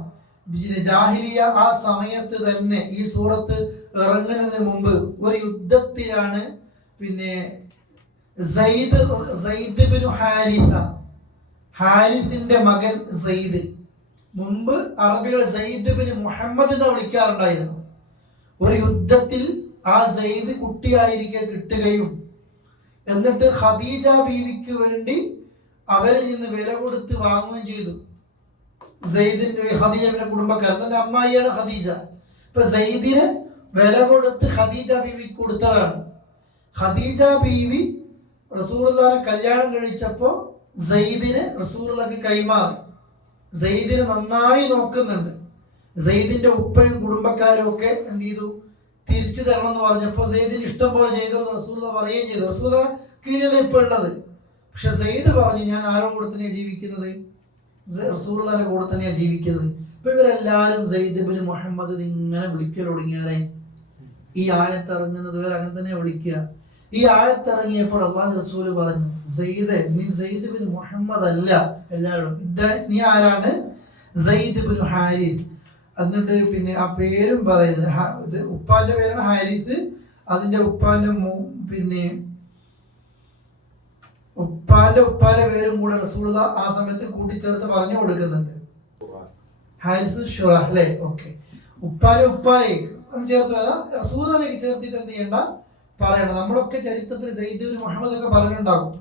ജാഹിലിയ ആ സമയത്ത് തന്നെ ഈ സൂറത്ത് ഇറങ്ങുന്നതിന് മുമ്പ് ഒരു യുദ്ധത്തിലാണ് പിന്നെ സയ്യിദ് ബിനു ഹാരിസിന്റെ മകൻ സയ്യിദ്, മുമ്പ് അറബികൾ സയ്യിദ് ബിൻ മുഹമ്മദ് എന്ന് വിളിക്കാറുണ്ടായിരുന്നത്. ഒരു യുദ്ധത്തിൽ ആ സയ്യിദ് കുട്ടിയായിരിക്കെ കിട്ടുകയും എന്നിട്ട് ഖദീജ ബീവിക്ക് വേണ്ടി അവരിൽ നിന്ന് വില കൊടുത്ത് വാങ്ങുകയും ചെയ്തു. ഖദീജയുടെ കുടുംബക്കാർ, തന്റെ അമ്മായിയാണ് ഖദീജ. ഇപ്പൊ സയ്യിദിന് വില കൊടുത്ത് ഖദീജ ബീവിക്ക് കൊടുത്തതാണ്. ഖദീജ ബീവി റസൂലുള്ളാഹിനെ കല്യാണം കഴിച്ചപ്പോ സയ്യിദിനെ റസൂലുള്ളാഹിക്ക് കൈമാറി. സയ്യിദിനെ നന്നായി നോക്കുന്നുണ്ട്. സയ്യിദിന്റെ ഉപ്പയും കുടുംബക്കാരും ഒക്കെ എന്ത് ചെയ്തു? തിരിച്ചു തരണം എന്ന് പറഞ്ഞപ്പോൾ സയ്യിദിന് ഇഷ്ടം പോലെ ചെയ്തു എന്ന് റസൂലുള്ളാഹി പറയുകയും ചെയ്തു. റസൂലുള്ളാഹി കീഴിലാണ് ഇപ്പോൾ ഉള്ളത്. പക്ഷെ സയ്യിദ് പറഞ്ഞു, ഞാൻ ആരുടെ കൂടെ തന്നെയാണ് ജീവിക്കുന്നത്? റസൂലുള്ളാഹിന്റെ കൂടെ തന്നെയാണ് ജീവിക്കുന്നത്. ഇപ്പൊ ഇവരെല്ലാരും സയ്യിദ് ബിൻ മുഹമ്മദ് ഇങ്ങനെ വിളിക്കൽ തുടങ്ങിയാലേ ഈ ആയത്ത് ഇറങ്ങുന്നത് വരെ അങ്ങനെ തന്നെ വിളിക്കുക. ഈ ആയത്ത് ഇറങ്ങിയപ്പോൾ അല്ലാഹു റസൂല് പറഞ്ഞു, സയ്യിദ്, നീ സയ്യിദ് ബിൻ മുഹമ്മദ് അല്ല. എല്ലാവരും നീ ആരാണ്? സയ്യിദ് ബിൻ ഹാരിസ്. എന്നിട്ട് പിന്നെ ആ പേരും പറയുന്നത്, ഉപ്പാന്റെ പേരാണ് ഹാരിസ്. അതിന്റെ ഉപ്പാന്റെ പിന്നെ ഉപ്പാന്റെ പേരും കൂടെ റസൂലുള്ളാഹി ആ സമയത്ത് കൂട്ടിച്ചേർത്ത് പറഞ്ഞു കൊടുക്കുന്നുണ്ട്. ഹാരിസ് ഷുറ അല്ലേ? ഓക്കെ, ഉപ്പാലേക്ക് അത് ചേർത്ത് റസൂലുള്ളാഹിലേക്ക് ചേർത്തിട്ട് എന്ത് ചെയ്യണ്ട? പറയണം. നമ്മളൊക്കെ ചരിത്രത്തിൽ സയ്യിദ് ബിൻ മുഹമ്മദ് ഒക്കെ പറഞ്ഞിട്ടുണ്ടാകും.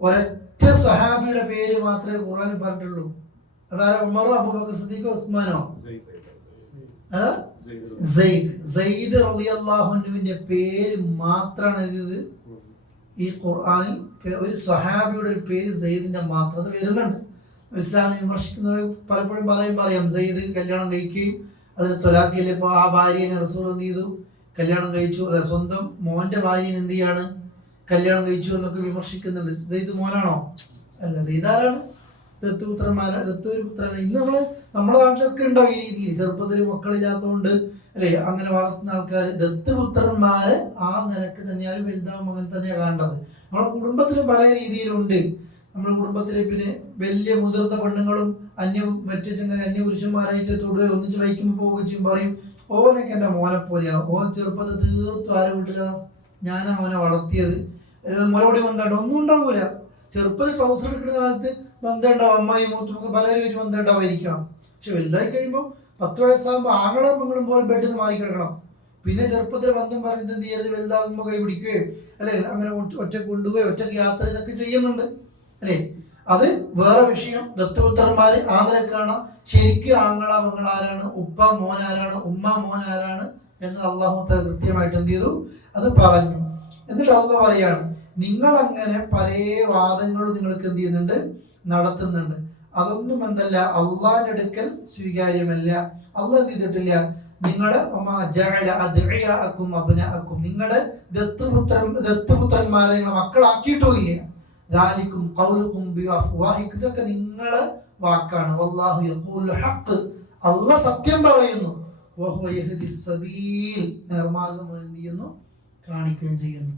ഒരൊറ്റ സഹാബിയുടെ പേര് മാത്രമേ ഖുർആനിൽ പറഞ്ഞിട്ടുള്ളൂ. അതായത് ഉമറോ അബൂബക്കർ സിദ്ദീഖോ ഉസ്മാനോ? സയ്യിദ് റളിയല്ലാഹു അൻഹുവിന്റെ പേര് മാത്രമാണ് ഇത് ഈ ഖുർആനിൽ. ഒരു സഹാബിയുടെ ഒരു പേര് സയ്യിദിന്റെ മാത്രം വരുന്നുണ്ട്. ഇസ്ലാമിനെ വിമർശിക്കുന്നവർ പലപ്പോഴും പറയാം സയ്യിദ് കല്യാണം കഴിക്കുകയും അതിന് തൊലാഖിൽ ഇപ്പോൾ ആ ഭാര്യനെ റസൂൽ എന്ത് ചെയ്തു? കല്യാണം കഴിച്ചു. അതെ, സ്വന്തം മോന്റെ ഭാര്യനെ എന്ത് ചെയ്യാണ്? കല്യാണം കഴിച്ചു എന്നൊക്കെ വിമർശിക്കുന്നുണ്ട്. സയ്യിദ് മോനാണോ? അല്ല, സയ്യിദ് ആരാണ്? ദത്തൊരു പുത്രനാണ്. ഇന്ന് നമ്മുടെ നാട്ടിലൊക്കെ ഉണ്ടാവും ഈ രീതിയിൽ. ചെറുപ്പത്തിൽ മക്കളില്ലാത്തതുകൊണ്ട് അല്ലെ അങ്ങനെ വളർത്തുന്ന ആൾക്കാർ ദത്തുപുത്രന്മാരെ ആ നിരക്ക് തന്നെയാണ് വലുതാവും അങ്ങനെ തന്നെയാണ് കാണേണ്ടത്. നമ്മുടെ കുടുംബത്തിൽ പല രീതിയിലുണ്ട്. നമ്മുടെ കുടുംബത്തിൽ പിന്നെ വലിയ മുതിർന്ന പെണ്ണുങ്ങളും അന്യ പുരുഷന്മാരായിട്ട് തൊടുകയോ ഒന്നിച്ച് വയ്ക്കുമ്പോൾ പോവുകയും ചെയ്യും. പറയും, ഓനൊക്കെ എൻ്റെ മോനെ പോലെയാണ്, ഓൻ ചെറുപ്പത്തിൽ തീർത്തും ആരെ വീട്ടിലാണ് ഞാനാ അവനെ വളർത്തിയത്. മുലപൊടി ബന്ധമുണ്ടോ? ഒന്നും ഉണ്ടാവൂല. ചെറുപ്പത്തിൽ ട്രൗസർ എടുക്കുന്ന കാലത്ത് ബന്ധം ഉണ്ടാവും, അമ്മായി മൂത്തുമൊക്കെ പലരും വെച്ച് ബന്ധം ഉണ്ടാവായിരിക്കാം. പക്ഷെ വലുതായി കഴിയുമ്പോൾ 10 വയസ്സാകുമ്പോൾ ആങ്ങളും പെങ്ങളും പോലെ ബെഡിൽ നിന്ന് മാറിക്കിടക്കണം. പിന്നെ ചെറുപ്പത്തിൽ ബന്ധം പറഞ്ഞിട്ട് എന്ത് ചെയ്യരുത്? വലുതാകുമ്പോൾ കൈ പിടിക്കുകയോ അല്ലെ അങ്ങനെ ഒറ്റക്ക് കൊണ്ടുപോയി ഒറ്റക്ക് യാത്ര ഇതൊക്കെ ചെയ്യുന്നുണ്ട് അല്ലെ. അത് വേറെ വിഷയം. ദത്തുപുത്രന്മാര് ആ നിലക്കാണ്. ശരിക്കും ആങ്ങള മങ്ങളാരാണ്, ഉപ്പ മോനാരാണ്, ഉമ്മ മോനാരാണ് എന്ന് അള്ളാഹു തആല കൃത്യമായിട്ട് എന്ത് ചെയ്തു? അത് പറഞ്ഞു. എന്നിട്ട് അള്ളാഹു പറയാണ്, നിങ്ങൾ അങ്ങനെ പല വാദങ്ങളും നിങ്ങൾക്ക് എന്ത് ചെയ്യുന്നുണ്ട്? നടത്തുന്നുണ്ട്. അതൊന്നും എന്തല്ല, അള്ളാഹിന്റെ അടുക്കൽ സ്വീകാര്യമല്ല. അള്ളാഹ് എന്ത് ചെയ്തിട്ടില്ല? നിങ്ങള് നിങ്ങളുടെ ദത്തുപുത്രന്മാരെ നിങ്ങൾ മക്കളാക്കിയിട്ടോ ഇല്ല. ഇതൊക്കെ നിങ്ങളെ വാക്കാണ്. വല്ലാഹു യഖൂലുൽ ഹഖ്, അള്ളാഹ് സത്യം പറയുന്നു. നേർമാർഗം എന്ത് ചെയ്യുന്നു? കാണിക്കുകയും ചെയ്യുന്നു.